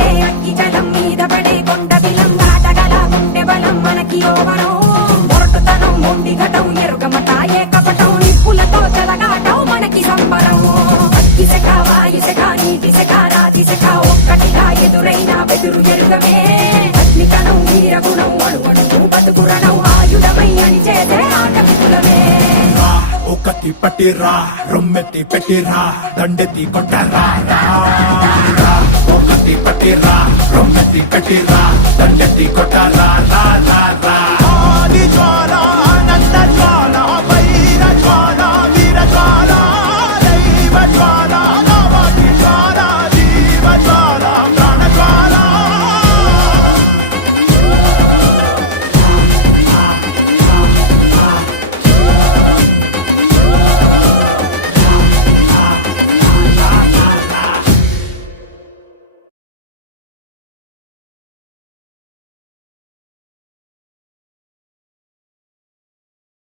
పడే అగ్గి జలం మీద పడే కొండ బిలం దాటగల గుండె బలం మనకి యోవనం మొరటుతనం మొండి ఘటం ఎరుగమట ఏకపటం నిప్పులతో చెలగాటం మనకి సంబరం అగ్గిసెక వాయుసెక నీటిసెక రాతిసెక ఒక్కటిగా ఎదురైన బెదురు ఎరుగమే అగ్నికణం వీరగుణం అణువణువు బతుకురణం ఆయుధమై అని చేసే ఆటవికులమే ఒకటి పట్టిరా రొమ్మెత్తి పెట్టిరా దండెత్తి కొట్టరా ఒకటి పట్టిరా రొమ్మెత్తి పెట్టిరా దండెత్తి కొట్టరా రా రా రా